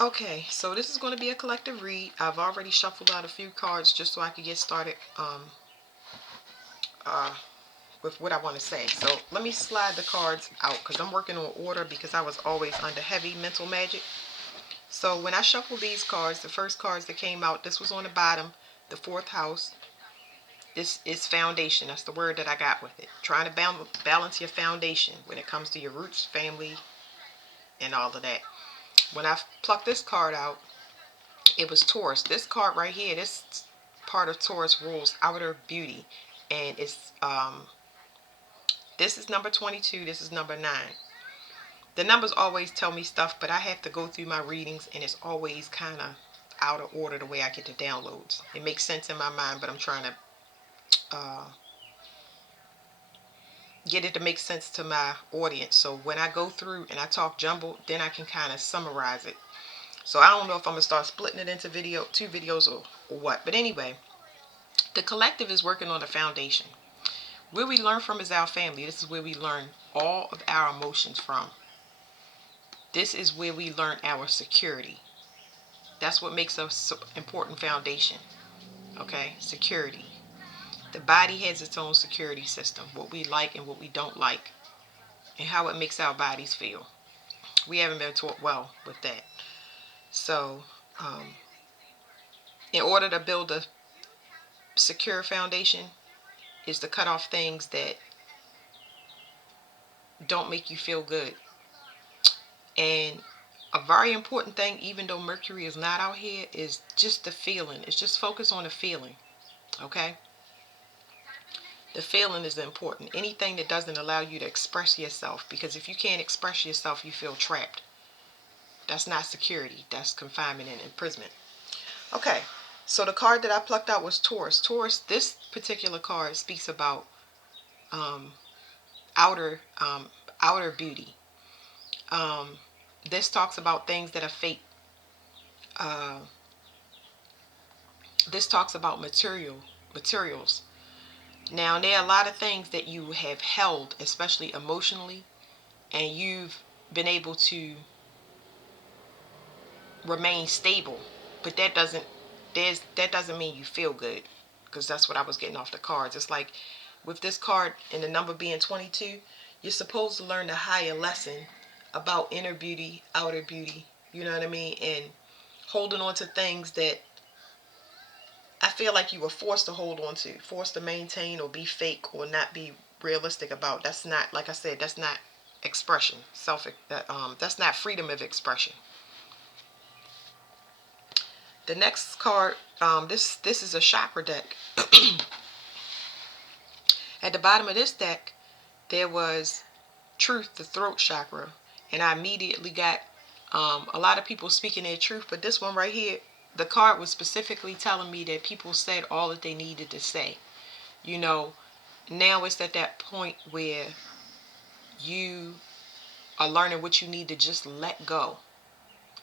Okay, so this is going to be a collective read. I've already shuffled out a few cards just so I could get started uh, with what I want to say. So let me slide the cards out because I'm working on order because I was always under heavy mental magic. So when I shuffled these cards, the first cards that came out, this was on the bottom, the fourth house. This is foundation. That's the word that I got with it. Trying to balance your foundation when it comes to your roots, family, and all of that. When I plucked this card out, it was Taurus. This card right here, this part of Taurus rules outer beauty. And it's this is number 22, this is number 9. The numbers always tell me stuff, but I have to go through my readings and it's always kind of out of order the way I get the downloads. It makes sense in my mind, but I'm trying to get it to make sense to my audience. So when I go through and I talk jumbled, then I can kind of summarize it. So I don't know if I'm gonna start splitting it into two videos or what. But anyway, the collective is working on the foundation. Where we learn from is our family. This is where we learn all of our emotions from. This is where we learn our security. That's what makes us important foundation. Okay, security. The body has its own security system, what we like and what we don't like, and how it makes our bodies feel. We haven't been taught well with that. So, in order to build a secure foundation, is to cut off things that don't make you feel good. And a very important thing, even though Mercury is not out here, is just the feeling. It's just focus on the feeling. Okay? The feeling is important. Anything that doesn't allow you to express yourself, because if you can't express yourself, you feel trapped. That's not security. That's confinement and imprisonment. Okay, so the card that I plucked out was Taurus. Taurus, this particular card speaks about um, outer outer beauty. This talks about things that are fake. Uh, this talks about materials. Now, there are a lot of things that you have held, especially emotionally, and you've been able to remain stable, but that doesn't mean you feel good, because that's what I was getting off the cards. It's like with this card and the number being 22, you're supposed to learn the higher lesson about inner beauty, outer beauty, you know what I mean, and holding on to things that I feel like you were forced to hold on to, forced to maintain or be fake or not be realistic about. That's not, like I said, that's not expression, that's not freedom of expression. The next card, this is a chakra deck. At the bottom of this deck, there was truth, the throat chakra, and I immediately got a lot of people speaking their truth. But this one right here, the card was specifically telling me that people said all that they needed to say. You know, now it's at that point where you are learning what you need to just let go.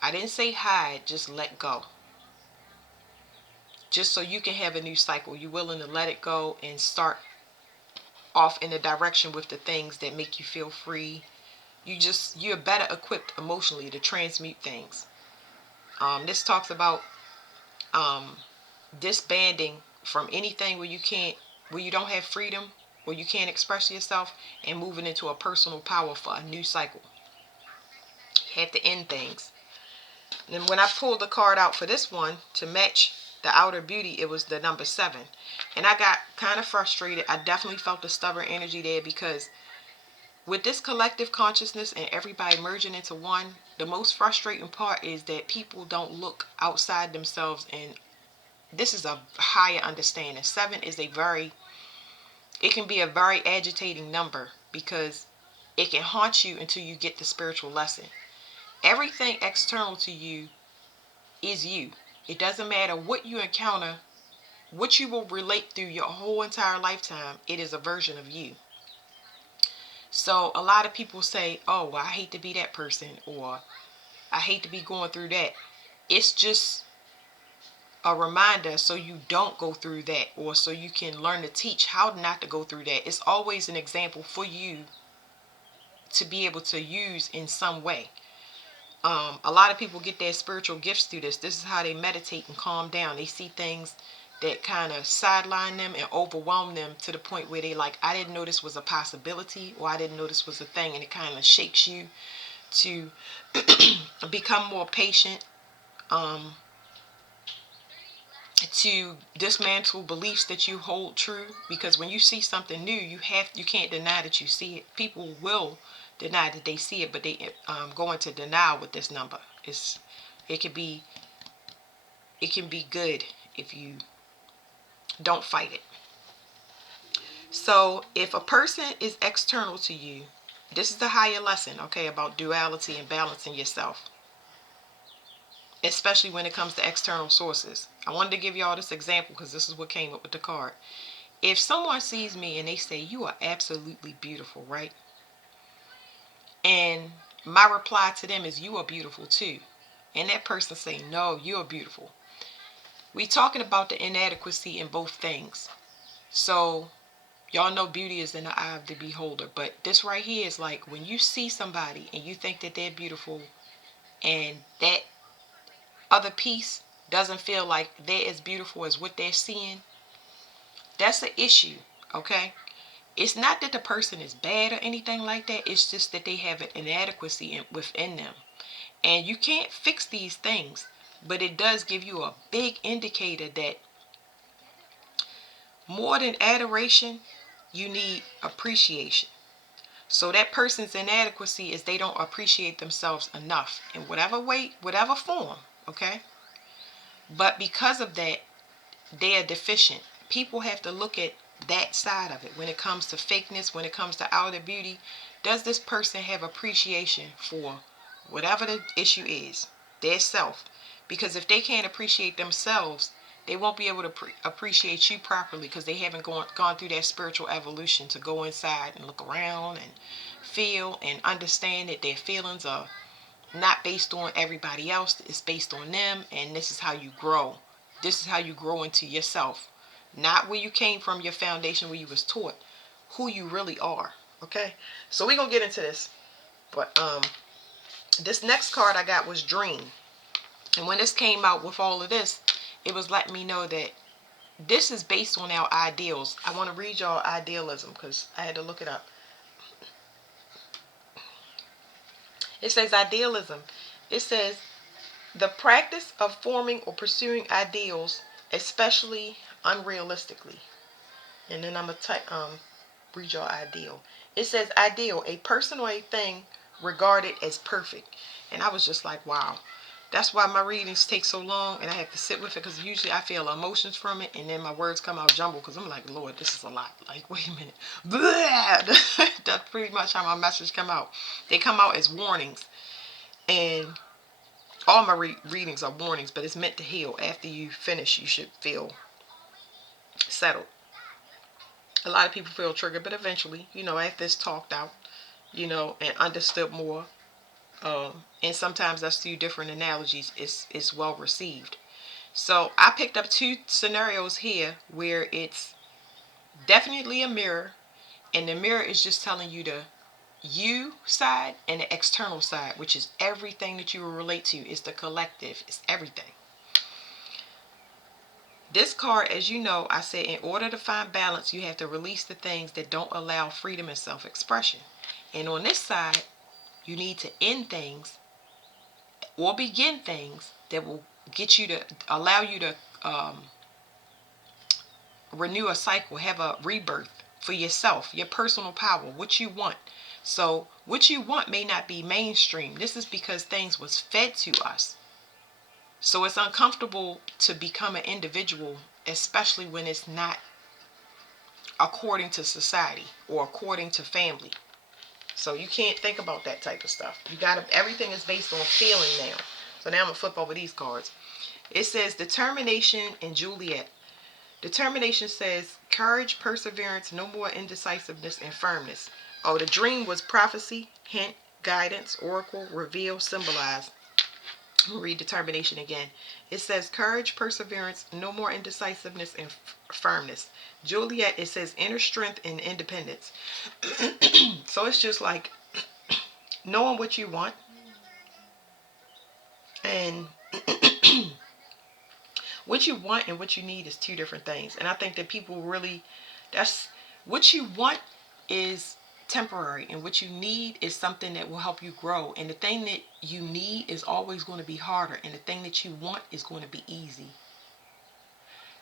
I didn't say hide, just let go. Just so you can have a new cycle. You're willing to let it go and start off in a direction with the things that make you feel free. You're better equipped emotionally to transmute things. This talks about disbanding from anything where you don't have freedom, where you can't express yourself, and moving into a personal power for a new cycle. You have to end things. And then when I pulled the card out for this one to match the outer beauty, it was the number 7. And I got kind of frustrated. I definitely felt the stubborn energy there, because with this collective consciousness and everybody merging into one, the most frustrating part is that people don't look outside themselves, and this is a higher understanding. 7 is it can be a very agitating number, because it can haunt you until you get the spiritual lesson. Everything external to you is you. It doesn't matter what you encounter, what you will relate through your whole entire lifetime, it is a version of you. So a lot of people say, oh, well, I hate to be that person, or I hate to be going through that. It's just a reminder so you don't go through that, or so you can learn to teach how not to go through that. It's always an example for you to be able to use in some way. A lot of people get their spiritual gifts through this. This is how they meditate and calm down. They see things that kind of sideline them and overwhelm them to the point where they like, I didn't know this was a possibility, or I didn't know this was a thing. And it kind of shakes you to become more patient, to dismantle beliefs that you hold true. Because when you see something new, you can't deny that you see it. People will deny that they see it, but they go into denial with this number. It can be good if you don't fight it. So if a person is external to you, this is the higher lesson, okay, about duality and balancing yourself, especially when it comes to external sources. I wanted to give y'all this example because this is what came up with the card. If someone sees me and they say, you are absolutely beautiful, right? And my reply to them is, you are beautiful too. And that person say, no, you are beautiful. We talking about the inadequacy in both things. So y'all know beauty is in the eye of the beholder. But this right here is like when you see somebody and you think that they're beautiful, and that other piece doesn't feel like they're as beautiful as what they're seeing, that's an issue, okay? It's not that the person is bad or anything like that. It's just that they have an inadequacy within them. And you can't fix these things, but it does give you a big indicator that more than adoration, you need appreciation. So that person's inadequacy is they don't appreciate themselves enough in whatever way, whatever form, okay? But because of that, they are deficient. People have to look at that side of it when it comes to fakeness, when it comes to outer beauty. Does this person have appreciation for whatever the issue is, their self? Because if they can't appreciate themselves, they won't be able to appreciate you properly, because they haven't gone through that spiritual evolution to go inside and look around and feel and understand that their feelings are not based on everybody else. It's based on them, and this is how you grow. This is how you grow into yourself. Not where you came from, your foundation, where you was taught, who you really are. Okay? So we're going to get into this. But this next card I got was Dream. And when this came out with all of this, it was letting me know that this is based on our ideals. I want to read y'all idealism because I had to look it up. It says idealism. It says the practice of forming or pursuing ideals, especially unrealistically. And then I'm going to read your ideal. It says ideal, a person or a thing regarded as perfect. And I was just like, wow. That's why my readings take so long, and I have to sit with it, because usually I feel emotions from it, and then my words come out jumbled because I'm like, Lord, this is a lot. Like, wait a minute. Blah! That's pretty much how my messages come out. They come out as warnings. And all my readings are warnings, but it's meant to heal. After you finish, you should feel settled. A lot of people feel triggered, but eventually, after it's talked out, and understood more, and sometimes that's through different analogies, it's well received. So I picked up two scenarios here where it's definitely a mirror, and the mirror is just telling you the you side and the external side, which is everything that you will relate to. It's the collective. It's everything. This card, as you know, I said in order to find balance, you have to release the things that don't allow freedom and self-expression. And on this side, you need to end things or begin things that will get you to allow you to renew a cycle, have a rebirth for yourself, your personal power, what you want. So what you want may not be mainstream. This is because things was fed to us. So it's uncomfortable to become an individual, especially when it's not according to society or according to family. So you can't think about that type of stuff. Everything is based on feeling now. So now I'm going to flip over these cards. It says determination and Juliet. Determination says courage, perseverance, no more indecisiveness, and firmness. Oh, the dream was prophecy, hint, guidance, oracle, reveal, symbolize. We'll read determination again. It says courage, perseverance, no more indecisiveness, and firmness. Juliet, it says inner strength and independence. So it's just like knowing what you want, And what you want and what you need is two different things. And I think that people really, that's what you want is temporary, and what you need is something that will help you grow. And the thing that you need is always going to be harder, and the thing that you want is going to be easy.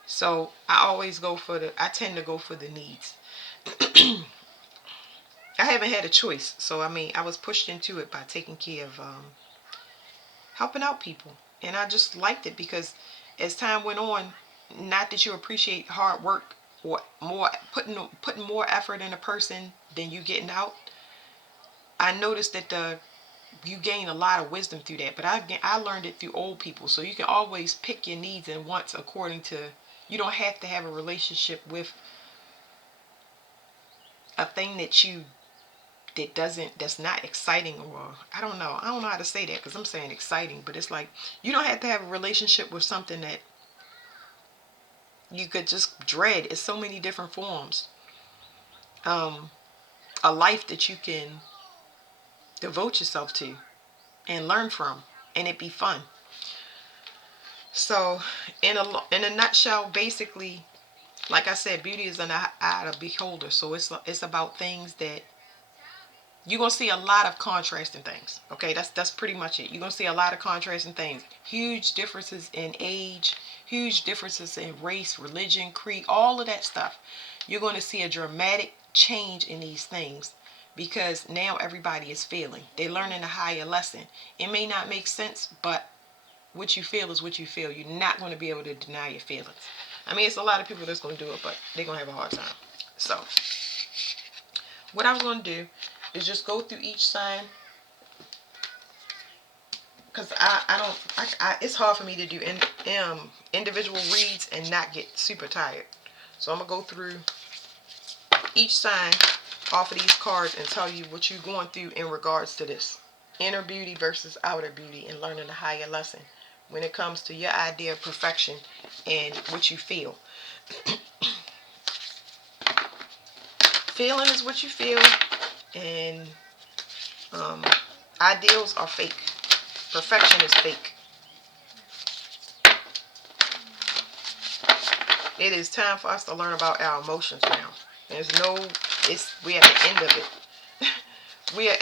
So I tend to go for the needs. I haven't had a choice. So I mean, I was pushed into it by taking care of helping out people. And I just liked it because as time went on, not that you appreciate hard work or more putting more effort in a person than you getting out. I noticed that you gain a lot of wisdom through that. But I learned it through old people. So you can always pick your needs and wants according to. You don't have to have a relationship with a thing that's not exciting, or I don't know how to say that because I'm saying exciting, but it's like you don't have to have a relationship with something that you could just dread. It's so many different forms. A life that you can devote yourself to and learn from, and it be fun. So in a nutshell, basically, like I said, beauty is in the eye of the beholder. So it's about things that you're going to see a lot of contrasting things. Okay, that's pretty much it. You're going to see a lot of contrasting things. Huge differences in age, huge differences in race, religion, creed, all of that stuff. You're going to see a dramatic change in these things because now everybody is feeling. They're learning a higher lesson. It may not make sense, but what you feel is what you feel. You're not going to be able to deny your feelings. I mean, it's a lot of people that's going to do it, but they're going to have a hard time. So what I'm going to do is just go through each sign, because it's hard for me to do individual reads and not get super tired. So I'm going to go through each sign off of these cards and tell you what you're going through in regards to this. Inner beauty versus outer beauty, and learning a higher lesson when it comes to your idea of perfection and what you feel. Feeling is what you feel, and ideals are fake. Perfection is fake. It is time for us to learn about our emotions now. We're at the end of it. we're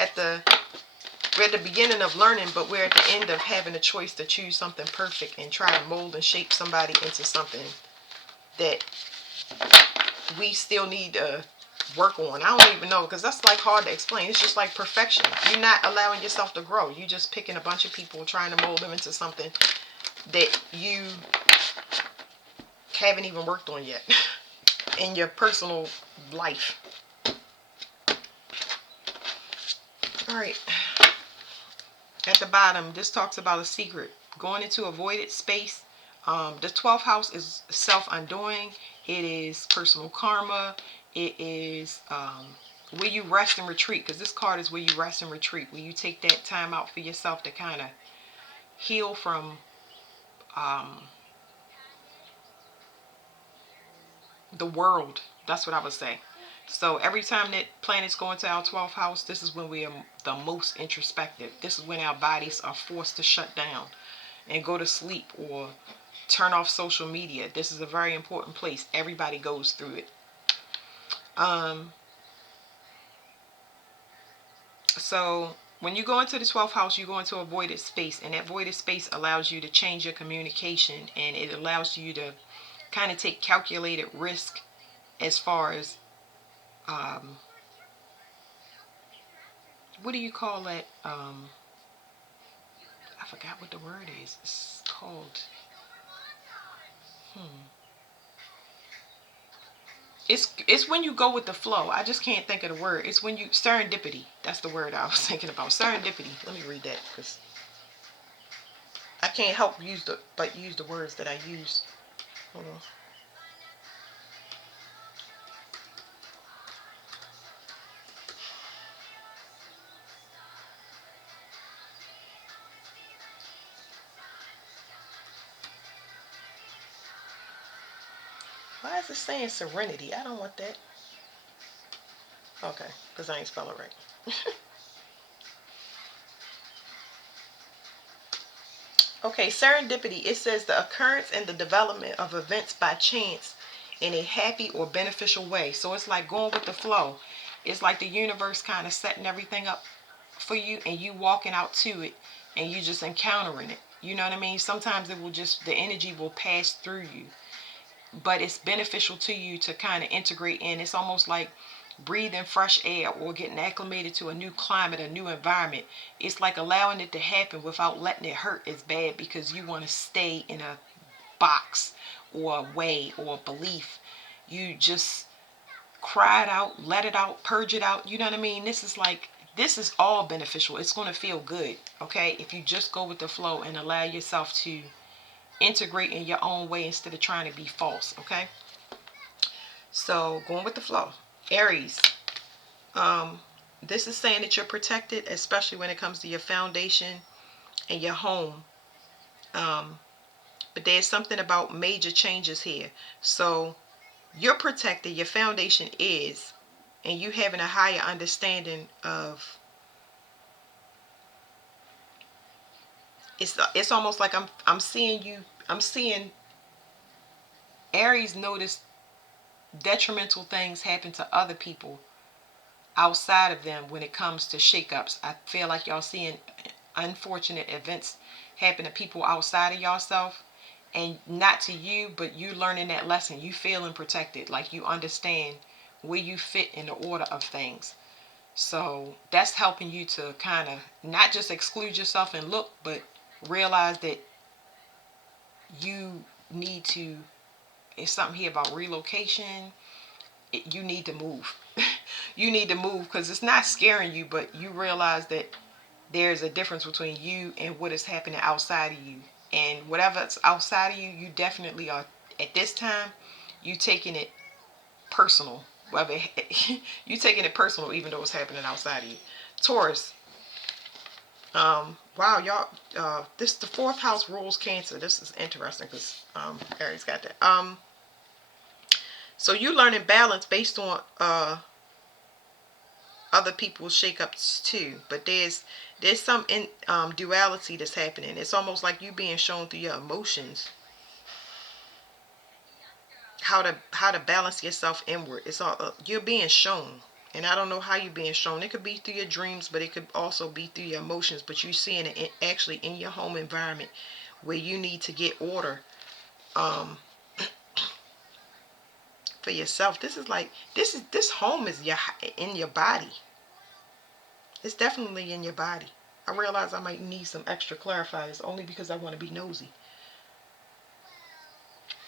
at the beginning of learning, but we're at the end of having a choice to choose something perfect and try to mold and shape somebody into something that we still need to work on. I don't even know, because that's like hard to explain. It's just like perfection. You're not allowing yourself to grow. You're just picking a bunch of people, trying to mold them into something that you haven't even worked on yet in your personal life. All right. At the bottom, this talks about a secret. Going into avoided space. The 12th house is self-undoing. It is personal karma. It is where you rest and retreat, because this card is where you rest and retreat, where you take that time out for yourself to kind of heal from the world. That's what I would say. So every time that planets go into our 12th house, this is when we are the most introspective. This is when our bodies are forced to shut down and go to sleep or turn off social media. This is a very important place. Everybody goes through it. So when you go into the 12th house, you go into a voided space, and that voided space allows you to change your communication, and it allows you to kind of take calculated risk as far as what do you call that? I forgot what the word is. It's called. It's when you go with the flow. I just can't think of the word. It's when you serendipity. That's the word I was thinking about. Serendipity. Let me read that because I can't help use the words that I use. Hold on. Why is it saying serenity? I don't want that. Okay, because I ain't spell it right. Okay, serendipity, it says the occurrence and the development of events by chance in a happy or beneficial way. So it's like going with the flow. It's like the universe kind of setting everything up for you and you walking out to it and you just encountering it. You know what I mean? Sometimes it will just, the energy will pass through you, but it's beneficial to you to kind of integrate in. It's almost like breathing fresh air or getting acclimated to a new climate, a new environment. It's like allowing it to happen without letting it hurt as bad because you want to stay in a box or a way or a belief. You just cry it out, let it out, purge it out. You know what I mean? This is all beneficial. It's going to feel good, okay? If you just go with the flow and allow yourself to integrate in your own way instead of trying to be false, okay? So going with the flow. Aries, this is saying that you're protected, especially when it comes to your foundation and your home. But there's something about major changes here. So you're protected, your foundation is, and you having a higher understanding of, it's almost like I'm seeing Aries notice detrimental things happen to other people outside of them when it comes to shakeups. I feel like y'all seeing unfortunate events happen to people outside of yourself, and not to you, but you learning that lesson. You feeling protected, like you understand where you fit in the order of things. So that's helping you to kind of not just exclude yourself and look, but realize that you need to, it's something here about relocation. You need to move. You need to move because it's not scaring you, but you realize that there's a difference between you and what is happening outside of you. And whatever's outside of you, you definitely are, at this time, you taking it personal. Whether you taking it personal even though it's happening outside of you. Taurus. Wow, y'all, this, the fourth house rules Cancer. This is interesting because Aries got that. So you learning balance based on other people's shakeups too, but there's some duality that's happening. It's almost like you being shown through your emotions how to balance yourself inward. It's all you're being shown, and I don't know how you're being shown. It could be through your dreams, but it could also be through your emotions. But you're seeing it actually in your home environment where you need to get order for yourself. This is like this home is in your body. It's definitely in your body. I realize I might need some extra clarifiers only because I want to be nosy.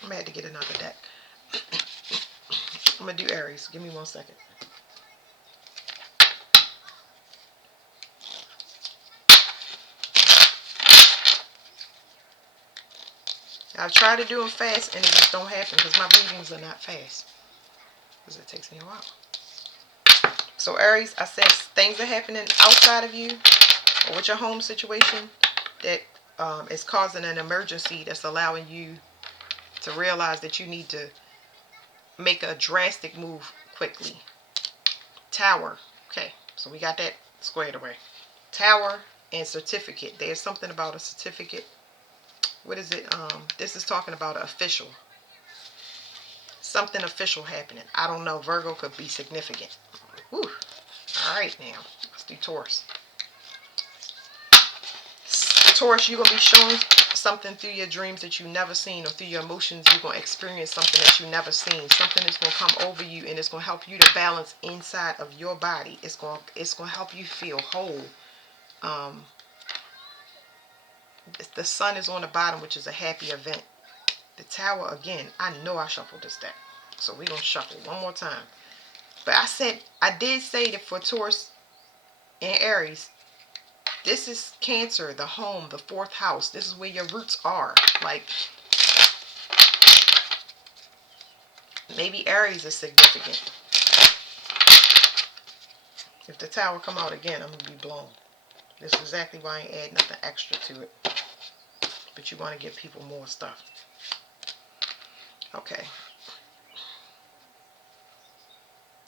I'm going to have to get another deck. I'm going to do Aries. Give me 1 second. I've tried to do them fast and it just don't happen because my readings are not fast. Because it takes me a while. So Aries, I said things are happening outside of you or with your home situation that is causing an emergency that's allowing you to realize that you need to make a drastic move quickly. Tower. Okay, so we got that squared away. Tower and certificate. There's something about a certificate. What is it? This is talking about an official. Something official happening. I don't know. Virgo could be significant. Whew. All right, now. Let's do Taurus. Taurus, you're going to be shown something through your dreams that you've never seen, or through your emotions, you're going to experience something that you've never seen. Something that's going to come over you, and it's going to help you to balance inside of your body. It's going to help you feel whole. The sun is on the bottom, which is a happy event. The Tower, again, I know I shuffled this deck. So we're going to shuffle one more time. But I did say that for Taurus and Aries, this is Cancer, the home, the fourth house. This is where your roots are. Like, maybe Aries is significant. If the Tower come out again, I'm going to be blown. This is exactly why I ain't add nothing extra to it. But you want to give people more stuff. Okay.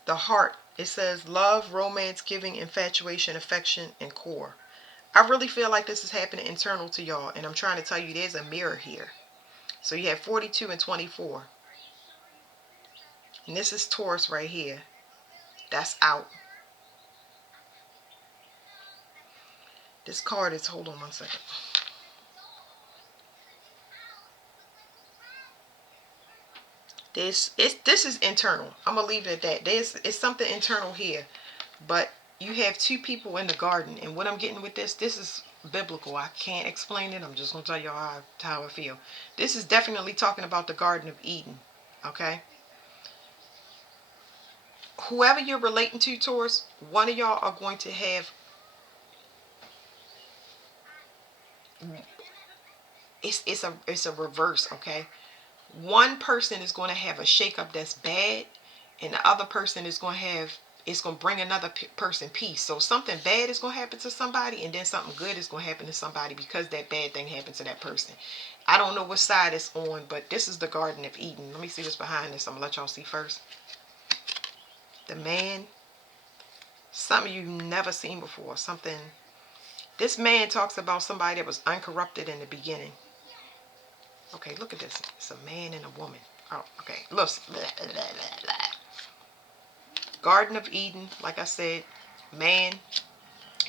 The heart. It says love, romance, giving, infatuation, affection, and core. I really feel like this is happening internal to y'all. And I'm trying to tell you, there's a mirror here. So you have 42 and 24. And this is Taurus right here. That's out. This card is, hold on one second. This is internal. I'm going to leave it at that. It's something internal here. But you have two people in the garden. And what I'm getting with this is biblical. I can't explain it. I'm just going to tell you how I feel. This is definitely talking about the Garden of Eden. Okay? Whoever you're relating to, Taurus, one of y'all are going to have... It's a reverse, okay? One person is going to have a shakeup that's bad, and the other person is going to have... It's going to bring another person peace. So something bad is going to happen to somebody, and then something good is going to happen to somebody because that bad thing happened to that person. I don't know what side it's on, but this is the Garden of Eden. Let me see what's behind this. I'm going to let y'all see first. The man. Something you've never seen before. Something... This man talks about somebody that was uncorrupted in the beginning. Okay, look at this. It's a man and a woman. Oh, okay. Look. Garden of Eden, like I said, man.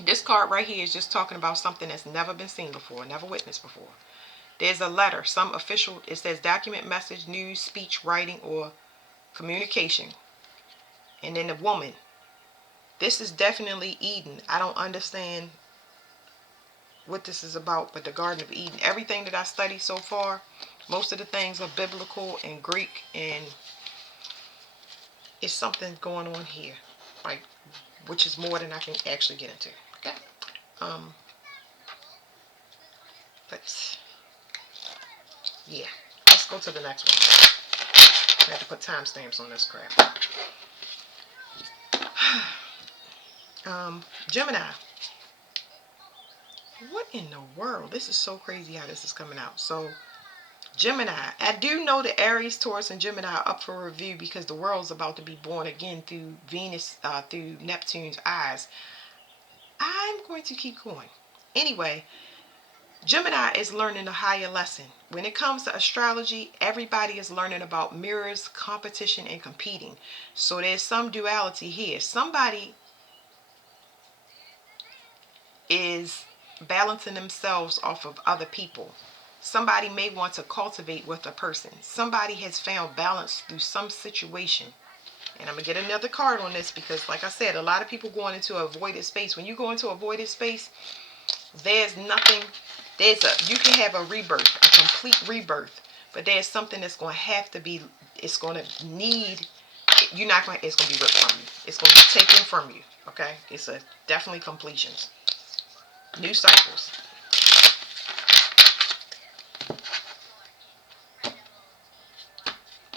This card right here is just talking about something that's never been seen before, never witnessed before. There's a letter, some official, it says document, message, news, speech, writing, or communication. And then the woman. This is definitely Eden. I don't understand what this is about, but the Garden of Eden. Everything that I studied so far, most of the things are biblical and Greek, and it's something going on here, like, which is more than I can actually get into. Okay. But yeah, let's go to the next one. I have to put timestamps on this crap. Gemini. What in the world? This is so crazy how this is coming out. So, Gemini. I do know that Aries, Taurus, and Gemini are up for review because the world's about to be born again through Venus, through Neptune's eyes. I'm going to keep going. Anyway, Gemini is learning a higher lesson. When it comes to astrology, everybody is learning about mirrors, competition, and competing. So there's some duality here. Somebody is balancing themselves off of other people. Somebody may want to cultivate with a person. Somebody has found balance through some situation. And I'm going to get another card on this because, like I said, a lot of people going into a voided space. When you go into a voided space, there's nothing. You can have a rebirth, a complete rebirth. But there's something that's going to have to be, it's going to need, it's going to be ripped from you. It's going to be taken from you. Okay? It's definitely completions. New cycles.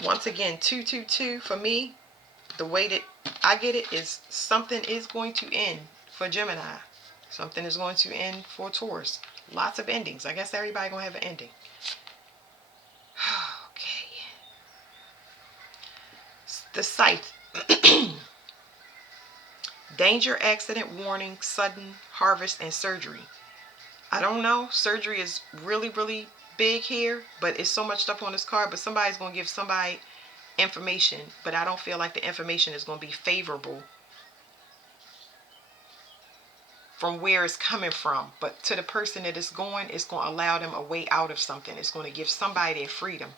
Once again, 222 for me, the way that I get it is something is going to end for Gemini. Something is going to end for Taurus. Lots of endings. I guess everybody going to have an ending. Okay. The Scythe. Danger, accident, warning, sudden, harvest, and surgery. I don't know. Surgery is really, really big here, but it's so much stuff on this card. But somebody's going to give somebody information, but I don't feel like the information is going to be favorable from where it's coming from. But to the person that it's going to allow them a way out of something. It's going to give somebody their freedom.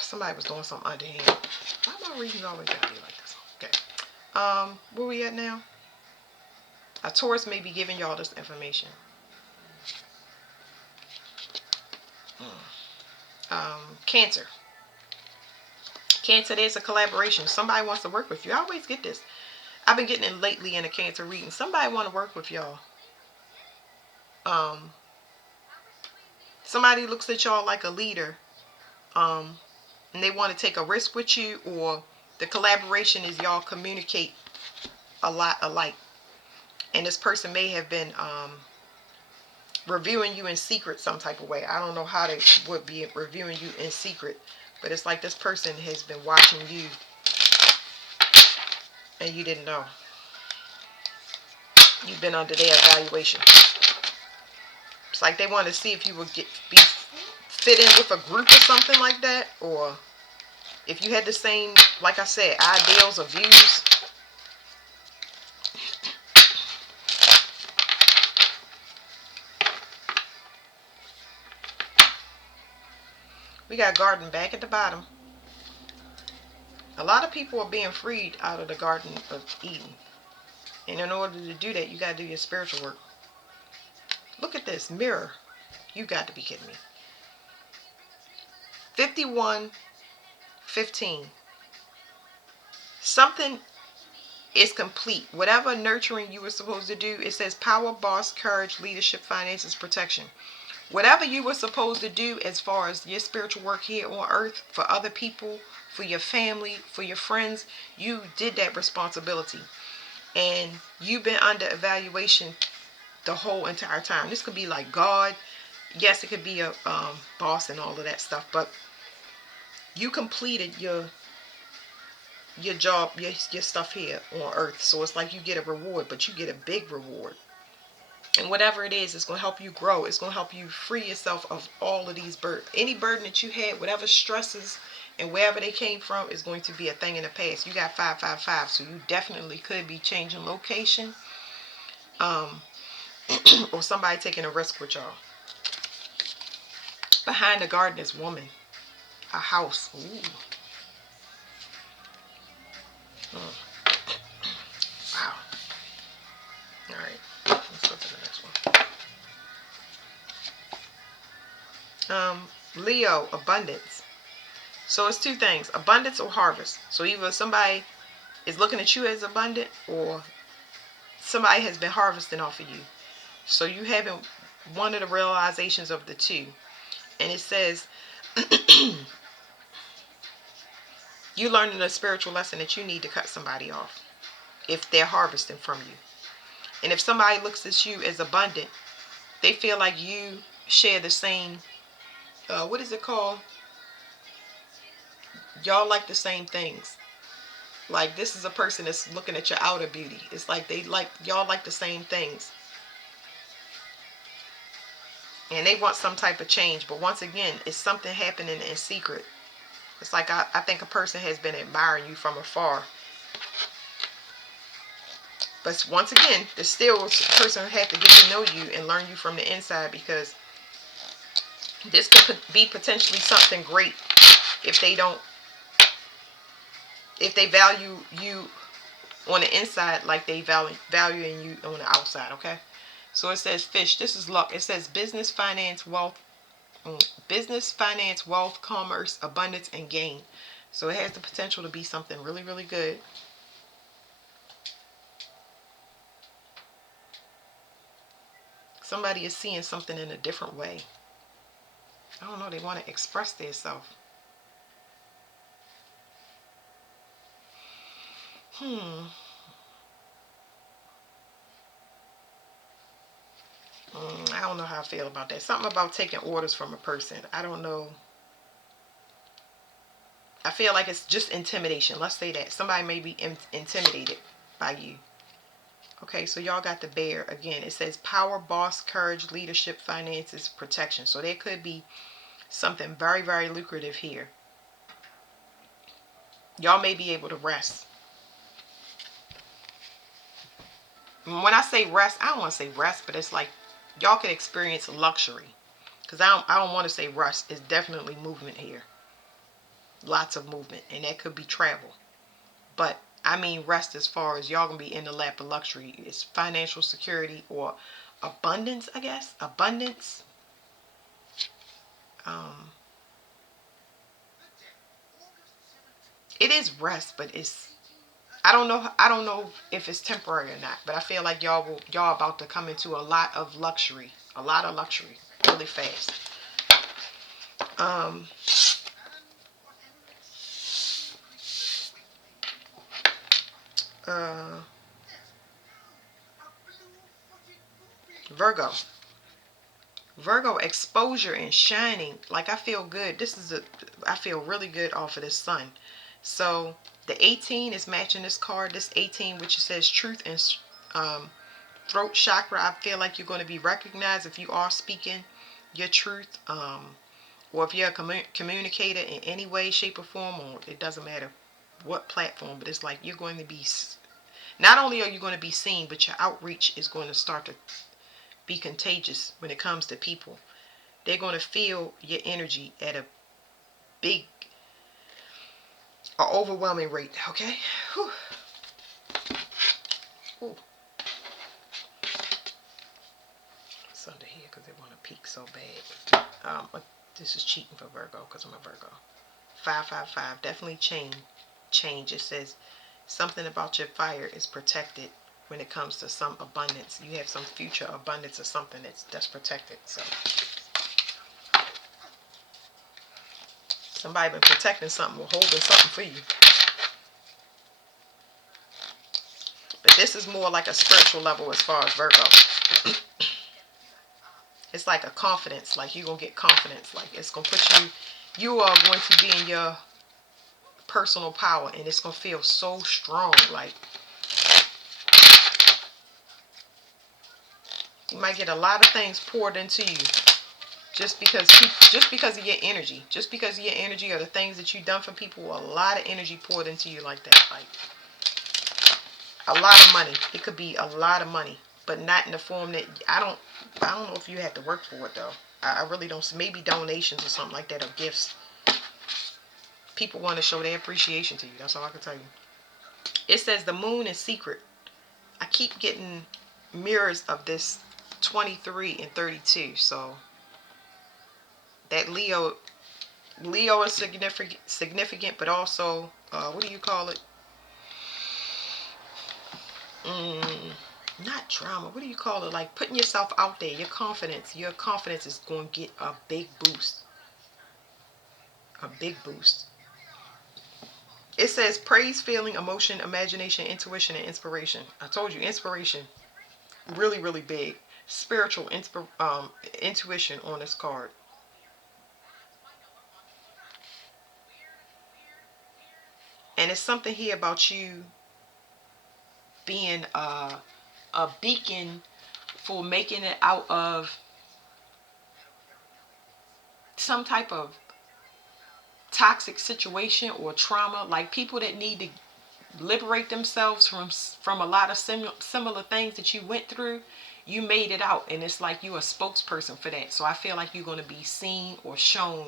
Somebody was doing something underhand. Why my readings always gotta be like this? Okay. Where we at now? A Taurus may be giving y'all this information. Cancer. Cancer, there's a collaboration. Somebody wants to work with you. I always get this. I've been getting it lately in a Cancer reading. Somebody want to work with y'all. Somebody looks at y'all like a leader. And they want to take a risk with you, or the collaboration is y'all communicate a lot alike. And this person may have been reviewing you in secret some type of way. I don't know how they would be reviewing you in secret, but it's like this person has been watching you and you didn't know. You've been under their evaluation. It's like they want to see if you would be fit in with a group or something like that, or if you had the same, like I said, ideals or views. We got garden back at the bottom. A lot of people are being freed out of the Garden of Eden. And in order to do that, you got to do your spiritual work. Look at this mirror. You got to be kidding me. 51:15. Something is complete. Whatever nurturing you were supposed to do, it says power, boss, courage, leadership, finances, protection. Whatever you were supposed to do as far as your spiritual work here on earth for other people, for your family, for your friends, you did that responsibility. And you've been under evaluation the whole entire time. This could be like God. Yes, it could be a boss and all of that stuff. But you completed your job, your stuff here on earth. So it's like you get a reward, but you get a big reward. And whatever it is, it's going to help you grow. It's going to help you free yourself of all of these burdens. Any burden that you had, whatever stresses and wherever they came from, is going to be a thing in the past. You got 555, so you definitely could be changing location. Or somebody taking a risk with y'all. Behind the garden is woman. A house. Ooh. Wow. Alright. Let's go to the next one. Leo, abundance. So it's two things. Abundance or harvest. So either somebody is looking at you as abundant, or somebody has been harvesting off of you. So you haven't one of the realizations of the two. And it says you learning a spiritual lesson that you need to cut somebody off if they're harvesting from you. And if somebody looks at you as abundant, they feel like you share the same, what is it called? Y'all like the same things. Like this is a person that's looking at your outer beauty. It's like y'all like the same things. And they want some type of change. But once again, it's something happening in secret. It's like I think a person has been admiring you from afar. But once again, there's still a person who has to get to know you and learn you from the inside, because this could be potentially something great if they value you on the inside like they valuing you on the outside, okay? So it says fish. This is luck. It says business, finance, wealth, commerce, abundance, and gain. So it has the potential to be something really, really good. Somebody is seeing something in a different way. I don't know. They want to express themselves. I don't know how I feel about that. Something about taking orders from a person. I don't know. I feel like it's just intimidation. Let's say that. Somebody may be intimidated by you. Okay, so y'all got the bear. Again, it says power, boss, courage, leadership, finances, protection. So there could be something very, very lucrative here. Y'all may be able to rest. When I say rest, I don't want to say rest, but it's like y'all can experience luxury. Because I don't want to say rest. It's definitely movement here. Lots of movement. And that could be travel. But I mean rest as far as y'all going to be in the lap of luxury. It's financial security or abundance, I guess. Abundance. It is rest, but it's I don't know if it's temporary or not, but I feel like y'all about to come into a lot of luxury really fast. Virgo, exposure and shining. Like I feel good. I feel really good off of this sun. So the 18 is matching this card. This 18, which says truth and throat chakra, I feel like you're going to be recognized if you are speaking your truth, or if you're a communicator in any way, shape, or form, or it doesn't matter what platform, but it's like you're going to be, not only are you going to be seen, but your outreach is going to start to be contagious when it comes to people. They're going to feel your energy at a big, overwhelming rate, okay? Whew. Ooh. It's under here because they want to peek so bad. But this is cheating for Virgo because I'm a Virgo. 555, definitely change. It says something about your fire is protected when it comes to some abundance. You have some future abundance or something that's protected. So somebody been protecting something or holding something for you. But this is more like a spiritual level as far as Virgo. It's like a confidence. Like you're going to get confidence. Like it's going to put you are going to be in your personal power. And it's going to feel so strong. Like you might get a lot of things poured into you. Just because of your energy. Just because of your energy or the things that you've done for people. A lot of energy poured into you like that. Like a lot of money. It could be a lot of money. But not in the form that I don't know if you have to work for it though. I really don't. Maybe donations or something like that or gifts. People want to show their appreciation to you. That's all I can tell you. It says the moon is secret. I keep getting mirrors of this 23 and 32. So that Leo is significant, but also what do you call it? Not drama. What do you call it? Like putting yourself out there. Your confidence is going to get a big boost. A big boost. It says praise, feeling, emotion, imagination, intuition, and inspiration. I told you, inspiration, really, really big. Spiritual intuition on this card. And it's something here about you being a beacon for making it out of some type of toxic situation or trauma. Like people that need to liberate themselves from a lot of similar things that you went through. You made it out, and it's like you a spokesperson for that. So I feel like you're going to be seen or shown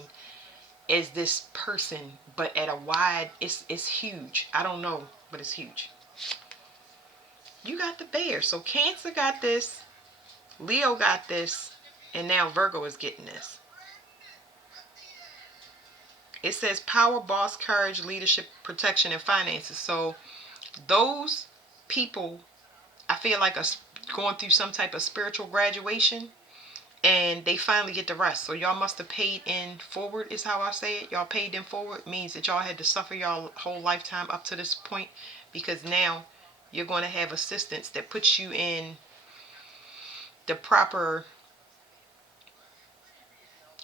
as this person, but at a wide, it's huge. I don't know, but it's huge. You got the bear. So Cancer got this, Leo got this, and now Virgo is getting this. It says power, boss, courage, leadership, protection, and finances. So those people, I feel like, are going through some type of spiritual graduation, and they finally get the rest. So y'all must have paid in forward, is how I say it. Y'all paid in forward means that y'all had to suffer y'all whole lifetime up to this point, because now you're going to have assistance that puts you in the proper,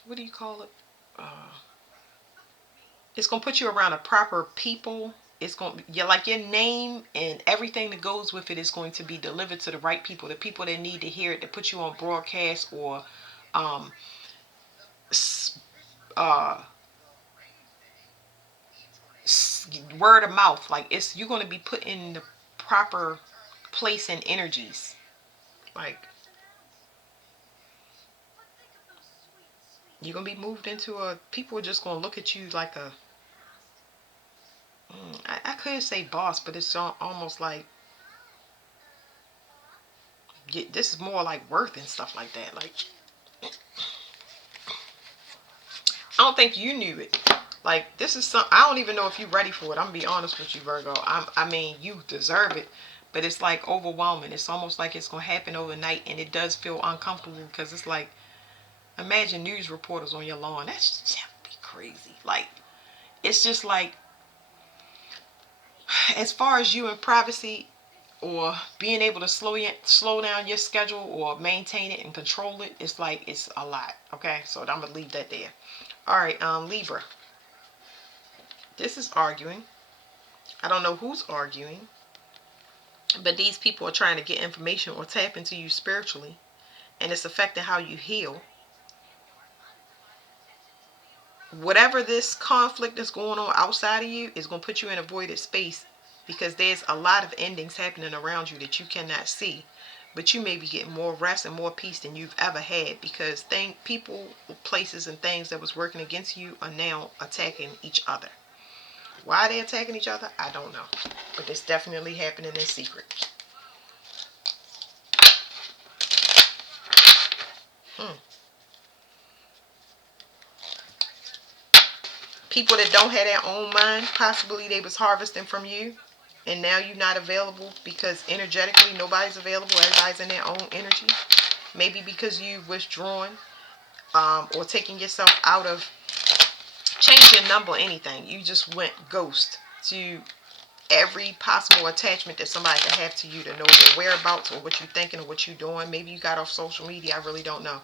what do you call it? It's going to put you around a proper people. It's going to be like your name and everything that goes with it is going to be delivered to the right people, the people that need to hear it, that put you on broadcast or word of mouth. Like you're going to be put in the proper place and energies. Like you're going to be moved into people are just going to look at you like I could say boss, but it's almost like, this is more like worth and stuff like that. Like, I don't think you knew it. Like, this is I don't even know if you're ready for it. I'm gonna be honest with you, Virgo. I mean, you deserve it, but it's like overwhelming. It's almost like it's gonna happen overnight, and it does feel uncomfortable because it's like, imagine news reporters on your lawn. That's just be crazy. Like, it's just like, as far as you in privacy or being able to slow down your schedule or maintain it and control it, it's like it's a lot. Okay, so I'm gonna leave that there. All right, Libra. This is arguing. I don't know who's arguing. But these people are trying to get information or tap into you spiritually, and it's affecting how you heal. Whatever this conflict that's going on outside of you is going to put you in a voided space, because there's a lot of endings happening around you that you cannot see. But you may be getting more rest and more peace than you've ever had, because people, places, and things that was working against you are now attacking each other. Why they're attacking each other, I don't know. But it's definitely happening in secret. People that don't have their own mind, possibly they was harvesting from you, and now you're not available because energetically nobody's available. Everybody's in their own energy. Maybe because you've withdrawn, or taking yourself out of, change your number or anything. You just went ghost to every possible attachment that somebody could have to you, to know your whereabouts or what you're thinking or what you're doing. Maybe you got off social media. I really don't know.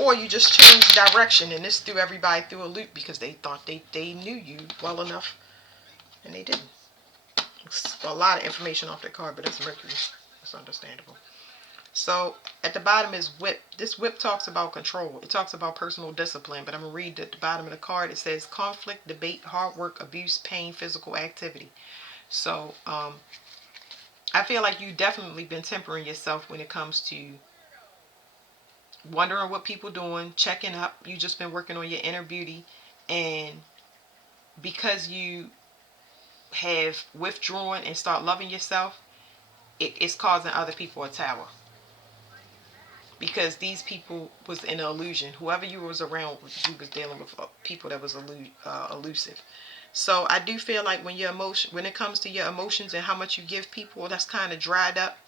Or you just changed direction, and this threw everybody through a loop because they thought they knew you well enough, and they didn't. It's a lot of information off that card, but it's Mercury. It's understandable. So at the bottom is whip. This whip talks about control. It talks about personal discipline, but I'm going to read at the bottom of the card. It says conflict, debate, hard work, abuse, pain, physical activity. So I feel like you've definitely been tempering yourself when it comes to wondering what people doing, checking up. You just been working on your inner beauty, and because you have withdrawn and start loving yourself, it's causing other people a tower, because these people was in an illusion. Whoever you was around, you was dealing with people that was elusive. So I do feel like when it comes to your emotions and how much you give people, that's kind of dried up.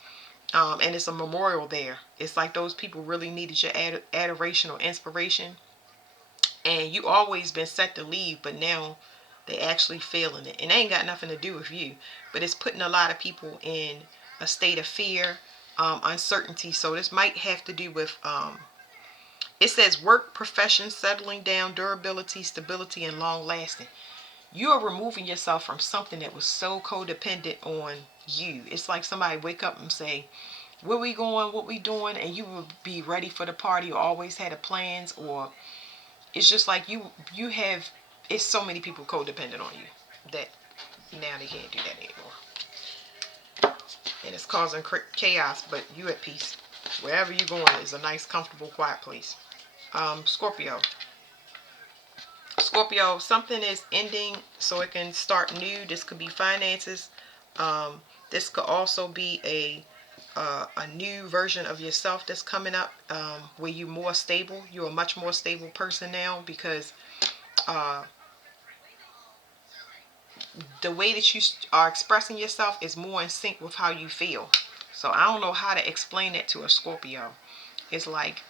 And it's a memorial there. It's like those people really needed your adoration or inspiration, and you always been set to leave, but now they actually feeling it, and they ain't got nothing to do with you, but it's putting a lot of people in a state of fear, uncertainty. So this might have to do with it says work, profession, settling down, durability, stability, and long lasting. You are removing yourself from something that was so codependent on you. It's like somebody wake up and say, where we going, what we doing, and you will be ready for the party, or always had a plans, or it's just like you have, it's so many people codependent on you that now they can't do that anymore, and it's causing chaos. But you at peace. Wherever you're going is a nice, comfortable, quiet place. Scorpio. Scorpio, something is ending so it can start new. This could be finances. This could also be a new version of yourself that's coming up, where you're more stable. You're a much more stable person now, because the way that you are expressing yourself is more in sync with how you feel. So I don't know how to explain that to a Scorpio. It's like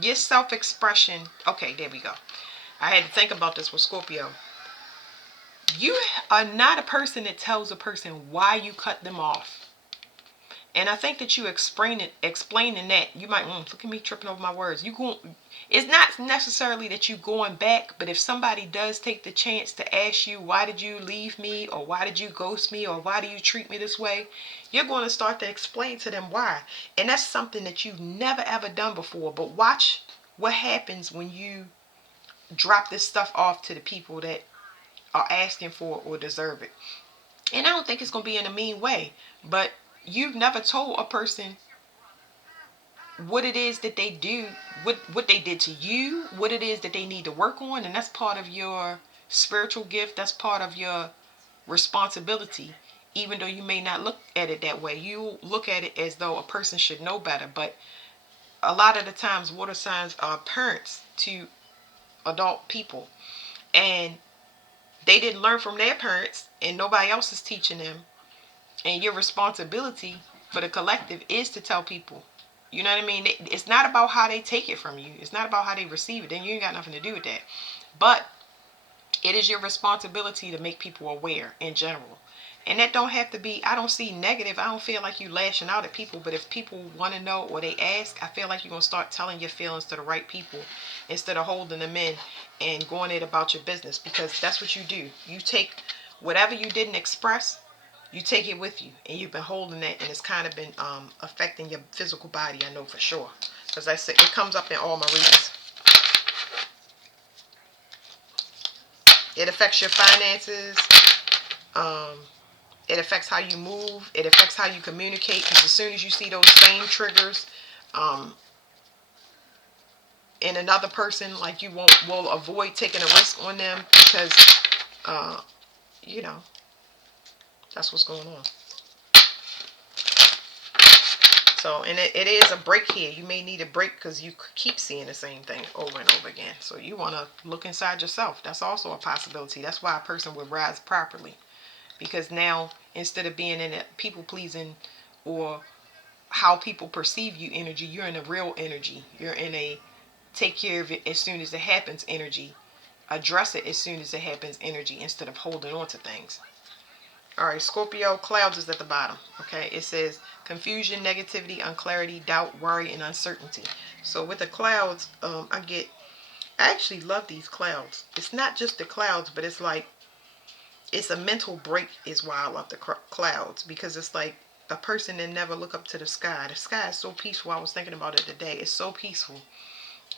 your self-expression. Okay, there we go. I had to think about this with Scorpio. You are not a person that tells a person why you cut them off. And I think that you explaining that, you might look at me tripping over my words. It's not necessarily that you going back, but if somebody does take the chance to ask you, why did you leave me, or why did you ghost me, or why do you treat me this way, you're going to start to explain to them why. And that's something that you've never ever done before. But watch what happens when you drop this stuff off to the people that are asking for or deserve it. And I don't think it's going to be in a mean way, but you've never told a person what it is that they do, what they did to you, what it is that they need to work on. And that's part of your spiritual gift. That's part of your responsibility. Even though you may not look at it that way, you look at it as though a person should know better. But a lot of the times water signs are parents to adult people, and they didn't learn from their parents, and nobody else is teaching them. And your responsibility for the collective is to tell people. You know what I mean? It's not about how they take it from you. It's not about how they receive it. Then you ain't got nothing to do with that. But it is your responsibility to make people aware in general. And that don't have to be, I don't see negative. I don't feel like you lashing out at people. But if people want to know or they ask, I feel like you're going to start telling your feelings to the right people instead of holding them in and going it about your business. Because that's what you do. You take whatever you didn't express, you take it with you. And you've been holding that, and it's kind of been affecting your physical body, I know for sure. Because I say it comes up in all my readings. It affects your finances. It affects how you move. It affects how you communicate. Because as soon as you see those same triggers in another person, like you will avoid taking a risk on them because, you know, that's what's going on. So, and it is a break here. You may need a break because you keep seeing the same thing over and over again. So you want to look inside yourself. That's also a possibility. That's why a person would rise properly. Because now, instead of being in a people-pleasing or how people perceive you energy, you're in a real energy. You're in a take care of it as soon as it happens energy. Address it as soon as it happens energy instead of holding on to things. Alright, Scorpio, clouds is at the bottom. Okay, it says confusion, negativity, unclarity, doubt, worry, and uncertainty. So with the clouds, I actually love these clouds. It's not just the clouds, but it's like, it's a mental break is why I love the clouds. Because it's like a person that never look up to the sky. The sky is so peaceful. I was thinking about it today. It's so peaceful.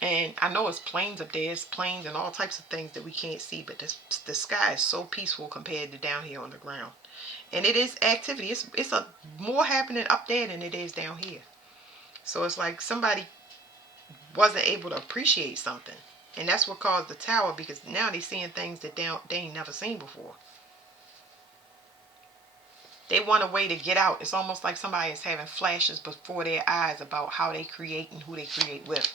And I know it's planes up there. It's planes and all types of things that we can't see. But the sky is so peaceful compared to down here on the ground. And it is activity. It's a more happening up there than it is down here. So it's like somebody wasn't able to appreciate something. And that's what caused the tower, because now they're seeing things that they ain't never seen before. They want a way to get out. It's almost like somebody is having flashes before their eyes about how they create and who they create with.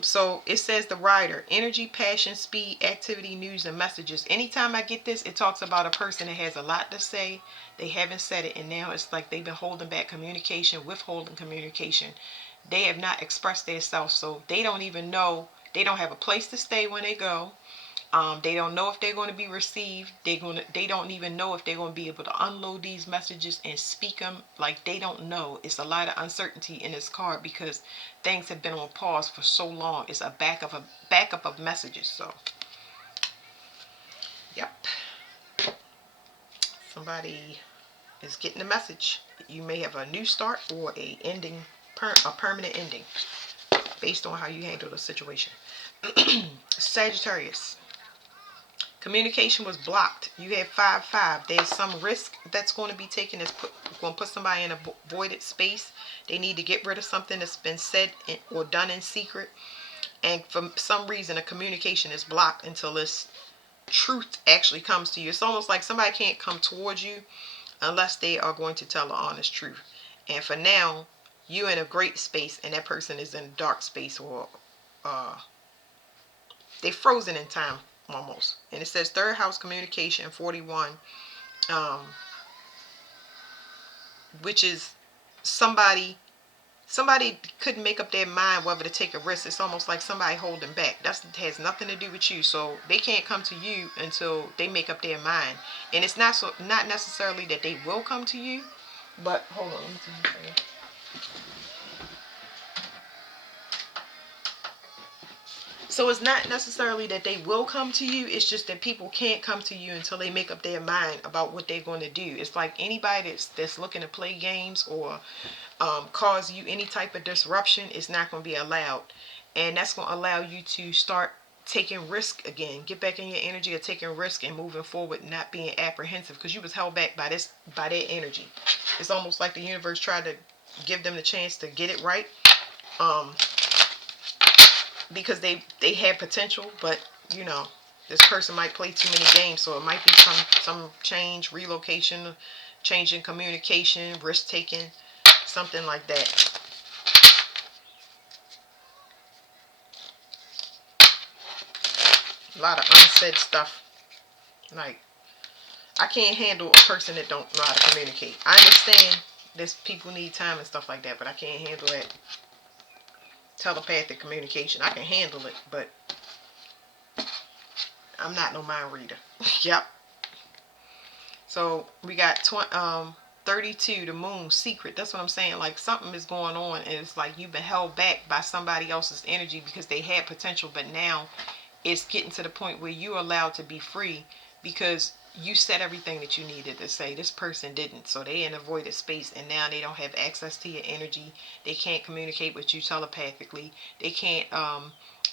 So it says the rider, energy, passion, speed, activity, news, and messages. Anytime I get this, it talks about a person that has a lot to say. They haven't said it, and now it's like they've been holding back communication, withholding communication. They have not expressed themselves, so they don't even know. They don't have a place to stay when they go. They don't know if they're going to be received. They don't even know if they're going to be able to unload these messages and speak them. Like, they don't know. It's a lot of uncertainty in this card because things have been on pause for so long. It's a backup of messages. So, yep. Somebody is getting a message. You may have a new start or a ending, a permanent ending, based on how you handle the situation. Sagittarius. Communication was blocked. You had 5-5. There's some risk that's going to be taken. That's going to put somebody in a voided space. They need to get rid of something that's been said or done in secret. And for some reason, a communication is blocked until this truth actually comes to you. It's almost like somebody can't come towards you unless they are going to tell the honest truth. And for now, you're in a great space and that person is in a dark space, or they're frozen in time almost. And it says third house communication 41, which is somebody couldn't make up their mind whether to take a risk. It's almost like somebody holding back. That has nothing to do with you. So they can't come to you until they make up their mind. And it's not necessarily that they will come to you, but hold on, let me tell you something. So it's not necessarily that they will come to you. It's just that people can't come to you until they make up their mind about what they're going to do. It's like anybody that's looking to play games or cause you any type of disruption is not going to be allowed. And that's going to allow you to start taking risk again. Get back in your energy of taking risk and moving forward, not being apprehensive, because you was held back by their energy. It's almost like the universe tried to give them the chance to get it right. Because they had potential, but you know, this person might play too many games, so it might be some change, relocation, change in communication, risk taking, something like that. A lot of unsaid stuff. Like, I can't handle a person that don't know how to communicate. I understand this, people need time and stuff like that, but I can't handle that telepathic communication. I can handle it, but I'm not no mind reader. Yep. So we got 32, the moon, secret. That's what I'm saying. Like something is going on, and it's like you've been held back by somebody else's energy because they had potential, but now it's getting to the point where you're allowed to be free because you said everything that you needed to say. This person didn't, so they in a voided space, and now they don't have access to your energy. They can't communicate with you telepathically. They can't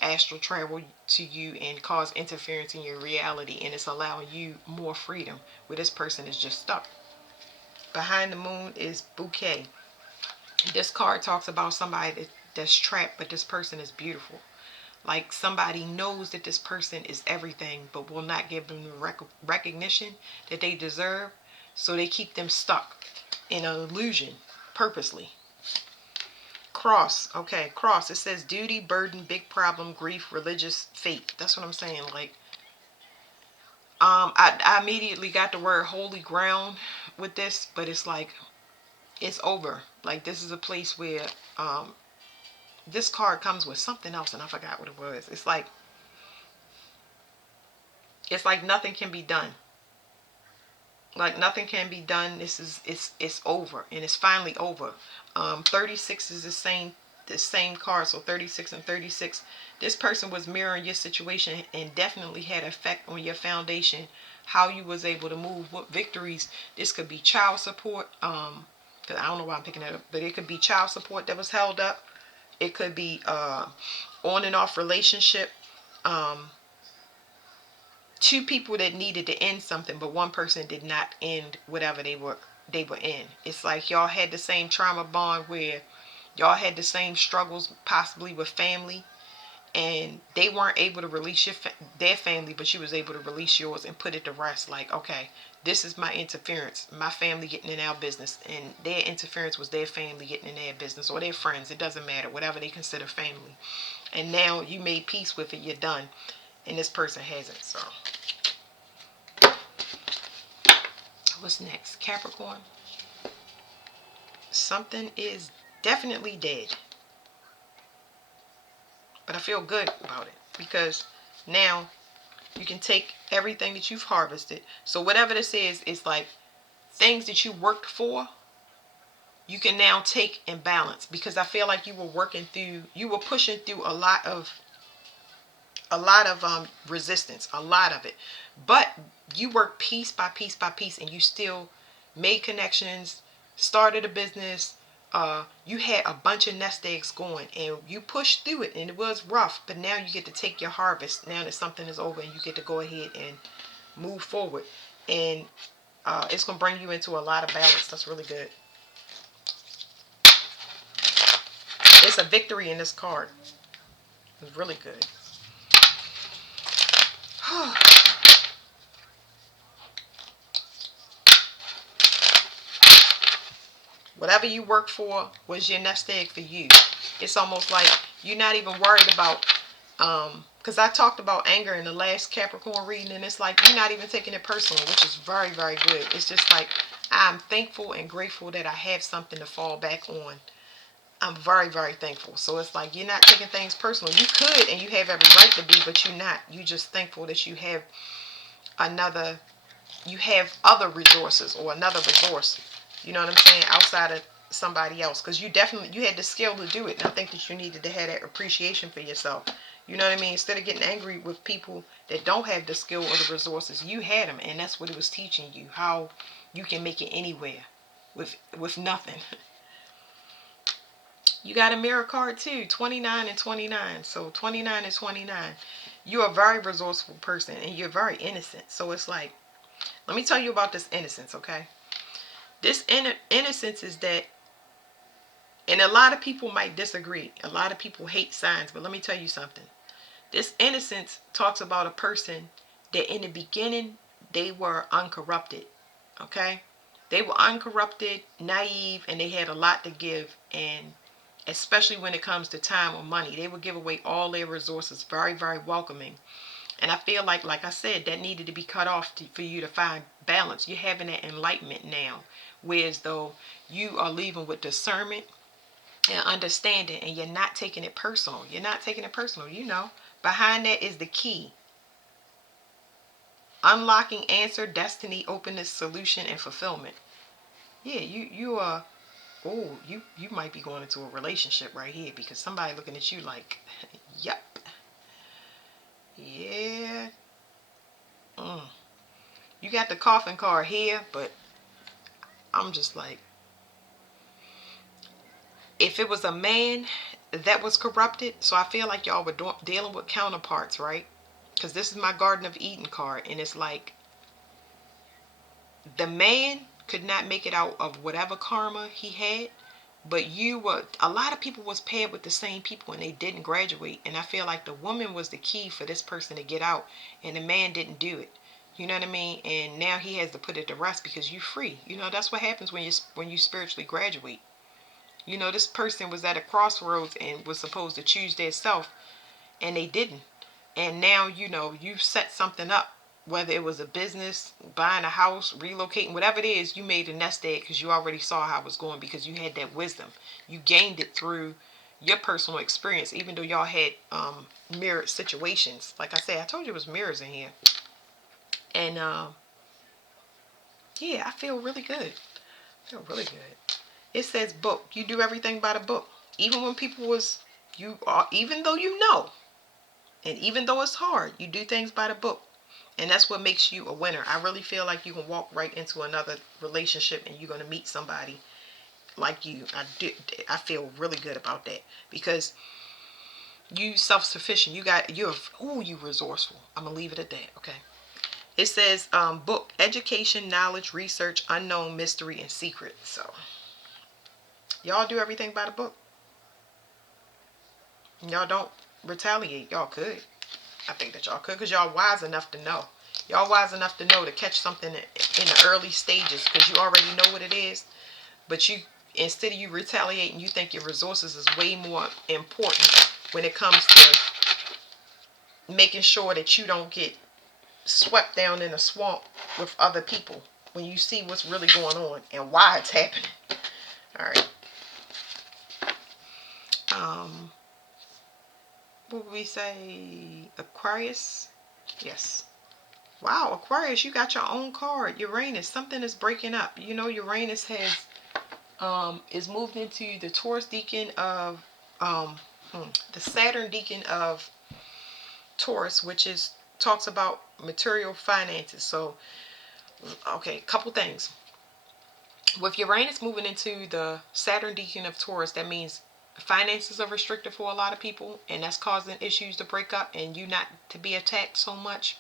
astral travel to you and cause interference in your reality, and it's allowing you more freedom where this person is just stuck. Behind the moon is bouquet. This card talks about somebody that's trapped, but this person is beautiful. Like somebody knows that this person is everything, but will not give them the recognition that they deserve. So they keep them stuck in an illusion purposely. Cross. Okay, cross. It says duty, burden, big problem, grief, religious fate. That's what I'm saying. Like, I immediately got the word holy ground with this, but it's like, it's over. Like, this is a place where, this card comes with something else, and I forgot what it was. It's like nothing can be done. Like nothing can be done. This is it's over, and it's finally over. 36 is the same card, so 36 and 36. This person was mirroring your situation and definitely had effect on your foundation, how you was able to move, what victories. This could be child support, because I don't know why I'm picking that up, but it could be child support that was held up. It could be on and off relationship. Two people that needed to end something, but one person did not end whatever they were in. It's like y'all had the same trauma bond where y'all had the same struggles possibly with family, and they weren't able to release their family, but you was able to release yours and put it to rest. Like, okay, this is my interference, my family getting in our business, and their interference was their family getting in their business, or their friends. It doesn't matter, whatever they consider family. And now you made peace with it, you're done, and this person hasn't. So what's next? Capricorn. Something is definitely dead, but I feel good about it because now you can take everything that you've harvested. So whatever this is, it's like things that you worked for, you can now take and balance, because I feel like you were pushing through a lot of resistance, a lot of it, but you worked piece by piece by piece, and you still made connections, started a business. You had a bunch of nest eggs going, and you pushed through it, and it was rough, but now you get to take your harvest now that something is over, and you get to go ahead and move forward, and it's gonna bring you into a lot of balance. That's really good. It's a victory in this card. It's really good. Whatever you work for was your nest egg for you. It's almost like you're not even worried about, because I talked about anger in the last Capricorn reading, and it's like you're not even taking it personal, which is very, very good. It's just like, I'm thankful and grateful that I have something to fall back on. I'm very, very thankful. So it's like you're not taking things personal. You could, and you have every right to be, but you're not. You're just thankful that you have other resources, or another resource, you know what I'm saying, outside of somebody else, because you had the skill to do it, and I think that you needed to have that appreciation for yourself. You know what I mean? Instead of getting angry with people that don't have the skill or the resources, you had them, and that's what it was teaching you, how you can make it anywhere with nothing. You got a mirror card too, 29 and 29. So 29 and 29. You're a very resourceful person, and you're very innocent. So it's like, let me tell you about this innocence, okay? This innocence is that, and a lot of people might disagree. A lot of people hate signs, but let me tell you something. This innocence talks about a person that in the beginning, they were uncorrupted, okay? They were uncorrupted, naive, and they had a lot to give, and especially when it comes to time or money, they would give away all their resources, very, very welcoming. And I feel like I said, that needed to be cut off for you to find balance. You're having that enlightenment now, whereas though you are leaving with discernment and understanding, and you're not taking it personal. You're not taking it personal, you know. Behind that is the key. unlocking answer, destiny, openness, solution, and fulfillment. Yeah, you are. Oh, you might be going into a relationship right here because somebody looking at you like, yep, yeah. Mm. You got the coffin card here, but I'm just like, if it was a man that was corrupted, so I feel like y'all were dealing with counterparts, right? Because this is my Garden of Eden card, and it's like the man could not make it out of whatever karma he had, but you were, a lot of people was paired with the same people and they didn't graduate, and I feel like the woman was the key for this person to get out, and the man didn't do it. You know what I mean? And now he has to put it to rest because you're free. You know, that's what happens when you spiritually graduate. You know, this person was at a crossroads and was supposed to choose their self, and they didn't. And now, you know, you've set something up, whether it was a business, buying a house, relocating, whatever it is, you made a nest egg because you already saw how it was going, because you had that wisdom. You gained it through your personal experience, even though y'all had mirrored situations. Like I said, I told you it was mirrors in here. And yeah, I feel really good. I feel really good. It says book. You do everything by the book. Even when people was, you are, even though you know, and even though it's hard, you do things by the book. And that's what makes you a winner. I really feel like you can walk right into another relationship and you're going to meet somebody like you. I feel really good about that because you self-sufficient. You resourceful. I'm going to leave it at that. Okay. It says book, education, knowledge, research, unknown, mystery, and secret. So y'all do everything by the book. Y'all don't retaliate. Y'all could. I think that y'all could because y'all wise enough to know. Y'all wise enough to know to catch something in the early stages because you already know what it is. But you, instead of you retaliating, you think your resources is way more important when it comes to making sure that you don't get swept down in a swamp with other people when you see what's really going on and why it's happening. All right. What would we say? Aquarius? Yes. Wow, Aquarius, you got your own card. Uranus, something is breaking up. You know, Uranus has is moved into the Taurus decan of the Saturn decan of Taurus, which is talks about material finances. So, okay, couple things. With Uranus moving into the Saturn decan of Taurus, that means finances are restricted for a lot of people, and that's causing issues to break up and you not to be attacked so much.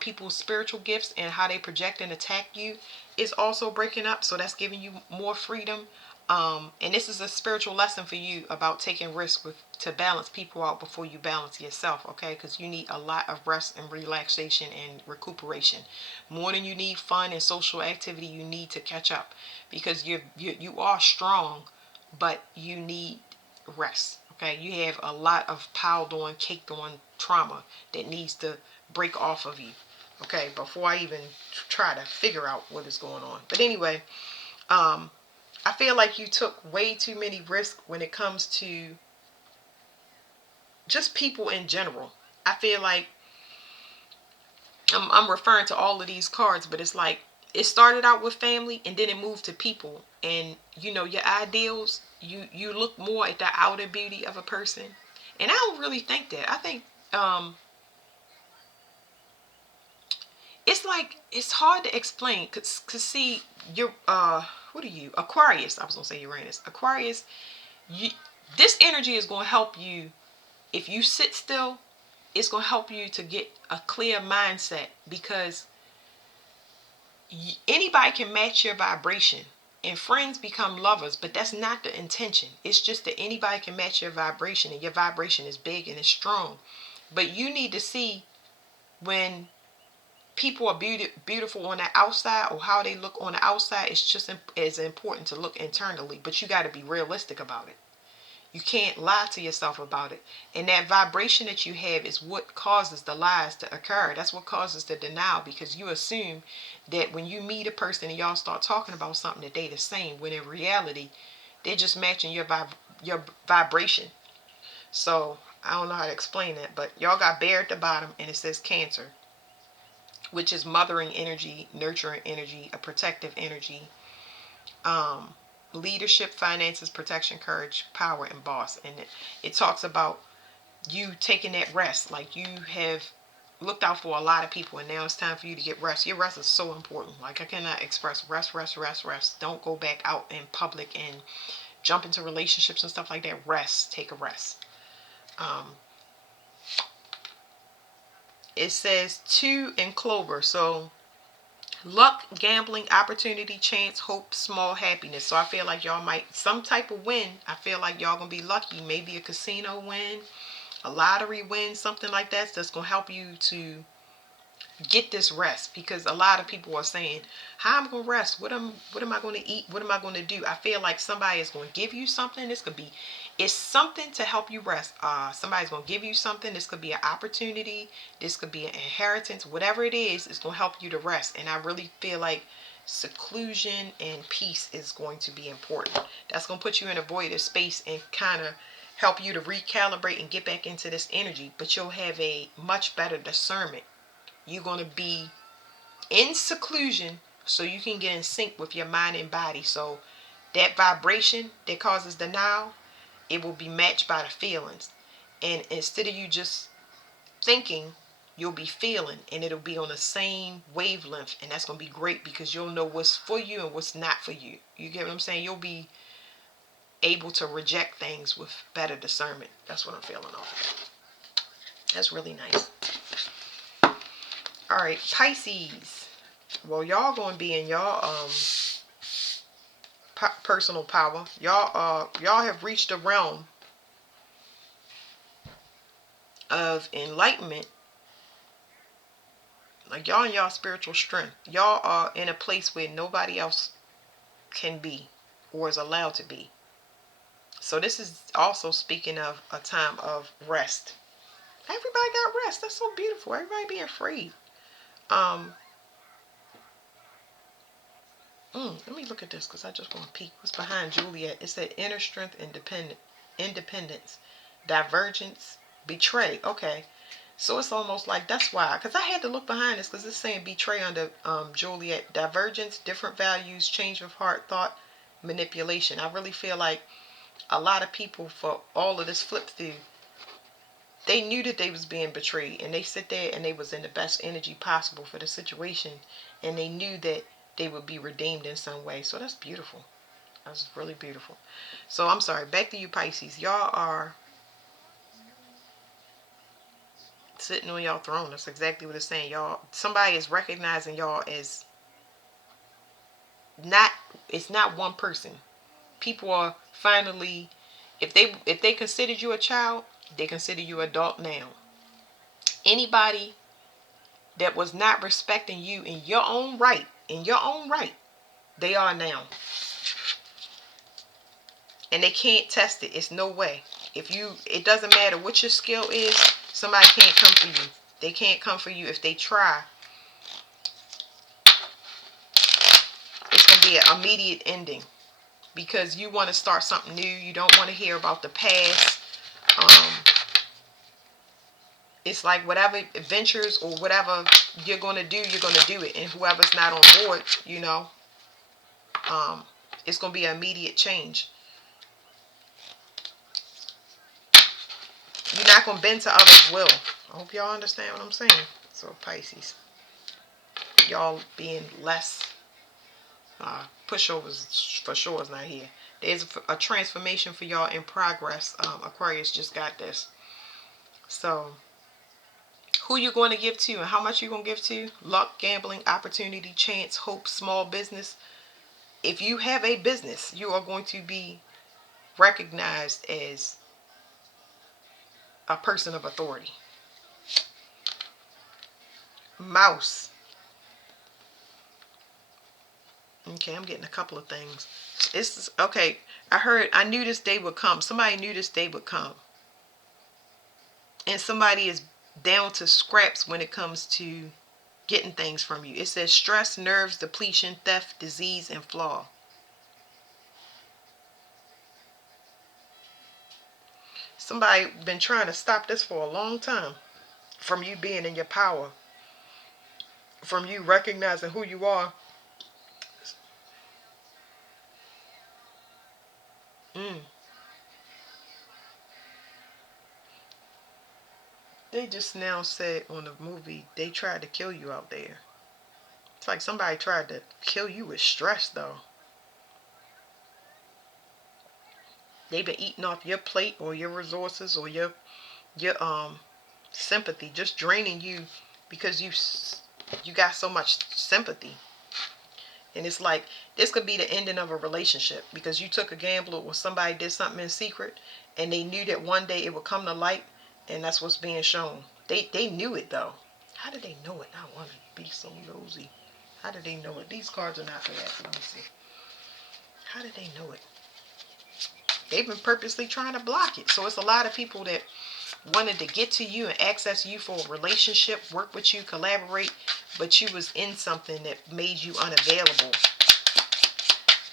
People's spiritual gifts and how they project and attack you is also breaking up, so that's giving you more freedom. And this is a spiritual lesson for you about taking risks to balance people out before you balance yourself, okay? Because you need a lot of rest and relaxation and recuperation. More than you need fun and social activity, you need to catch up because you are strong, but you need rest, okay? You have a lot of piled on, caked on trauma that needs to break off of you, okay, before I even try to figure out what is going on. But anyway, I feel like you took way too many risks when it comes to just people in general. I feel like I'm referring to all of these cards, but it's like it started out with family and then it moved to people. And you know, your ideals, you look more at the outer beauty of a person. And I don't really think that. I think it's like it's hard to explain cause see you're what are you, Aquarius? I was gonna say Uranus. Aquarius, you, this energy is gonna help you if you sit still. It's gonna help you to get a clear mindset because anybody can match your vibration, and friends become lovers, but that's not the intention. It's just that anybody can match your vibration, and your vibration is big and it's strong. But you need to see when people are beautiful on the outside or how they look on the outside. It's just as important to look internally, but you got to be realistic about it. You can't lie to yourself about it. And that vibration that you have is what causes the lies to occur. That's what causes the denial, because you assume that when you meet a person and y'all start talking about something that they the same, when in reality they're just matching your vibration. So I don't know how to explain that, but y'all got Bear at the bottom and it says Cancer. which is mothering energy, nurturing energy, a protective energy. Um, Leadership, finances, protection, courage, power, and boss. And it talks about you taking that rest. Like, you have looked out for a lot of people, and now it's time for you to get rest. Your rest is so important. Like, I cannot express rest, rest, rest, rest. Don't go back out in public and jump into relationships and stuff like that. Rest. Take a rest. It says 2 in clover. So luck, gambling, opportunity, chance, hope, small happiness. So I feel like y'all might, some type of win. I feel like y'all gonna be lucky. Maybe a casino win, a lottery win, something like that. That's gonna help you to get this rest, because a lot of people are saying, how am I going to rest? What am I going to eat? What am I going to do? I feel like somebody is going to give you something. This could be, it's something to help you rest. Somebody's going to give you something. This could be an opportunity. This could be an inheritance. Whatever it is, it's going to help you to rest. And I really feel like seclusion and peace is going to be important. That's going to put you in a void of space and kind of help you to recalibrate and get back into this energy. But you'll have a much better discernment. You're going to be in seclusion so you can get in sync with your mind and body. So that vibration that causes denial, it will be matched by the feelings. And instead of you just thinking, you'll be feeling, and it'll be on the same wavelength. And that's going to be great, because you'll know what's for you and what's not for you. You get what I'm saying? You'll be able to reject things with better discernment. That's what I'm feeling off of that. That's really nice. All right, Pisces. Well, y'all going to be in y'all personal power. Y'all have reached a realm of enlightenment. Like, y'all in y'all spiritual strength. Y'all are in a place where nobody else can be or is allowed to be. So this is also speaking of a time of rest. Everybody got rest. That's so beautiful. Everybody being free. Let me look at this, because I just want to peek what's behind Juliet. It said inner strength, independence, divergence, betray. Okay, so it's almost like that's why, because I had to look behind this, because it's saying betray under Juliet. Divergence, different values, change of heart, thought, manipulation. I really feel like a lot of people, for all of this flip through, they knew that they was being betrayed, and they sit there and they was in the best energy possible for the situation, and they knew that they would be redeemed in some way. So that's beautiful. That's really beautiful. So I'm sorry, back to you, Pisces. Y'all are sitting on y'all throne. That's exactly what it's saying. Y'all, somebody is recognizing y'all as not, it's not one person. People are finally, if they considered you a child, they consider you adult now. Anybody that was not respecting you in your own right, they are now. And they can't test it. It's no way. It doesn't matter what your skill is, somebody can't come for you. They can't come for you. If they try, it's going to be an immediate ending, because you want to start something new. You don't want to hear about the past. It's like whatever adventures or whatever you're going to do, you're going to do it. And whoever's not on board, it's going to be an immediate change. You're not going to bend to others' will. I hope y'all understand what I'm saying. So Pisces, y'all being less pushovers for sure is not here. There's a transformation for y'all in progress. Aquarius just got this. So who you going to give to and how much you going to give to? Luck, gambling, opportunity, chance, hope, small business. If you have a business, you are going to be recognized as a person of authority. Mouse. Okay, I'm getting a couple of things. It's okay. I knew this day would come. Somebody knew this day would come. And somebody is down to scraps when it comes to getting things from you. It says stress, nerves, depletion, theft, disease, and flaw. Somebody been trying to stop this for a long time from you being in your power. from you recognizing who you are. Mm. They just now said on the movie they tried to kill you out there. It's like somebody tried to kill you with stress, though. They've been eating off your plate or your resources or your sympathy, just draining you because you got so much sympathy. And it's like this could be the ending of a relationship because you took a gamble or somebody did something in secret and they knew that one day it would come to light, and that's what's being shown. They knew it though. How did they know it? I want to be so nosy. How did they know it? These cards are not for that. Let me see. How did they know it? They've been purposely trying to block it. So it's a lot of people that wanted to get to you and access you for a relationship, work with you, collaborate, but you was in something that made you unavailable.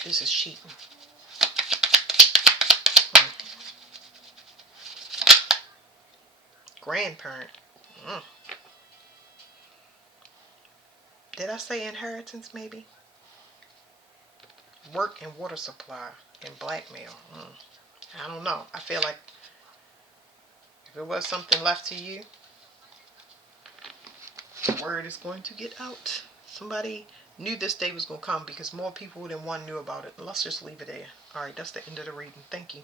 This is cheating. Grandparent. Mm. Did I say inheritance maybe? Work and water supply and blackmail. I don't know. I feel like if it was something left to you, the word is going to get out. Somebody knew this day was going to come because more people than one knew about it. Let's just leave it there. All right, that's the end of the reading. Thank you.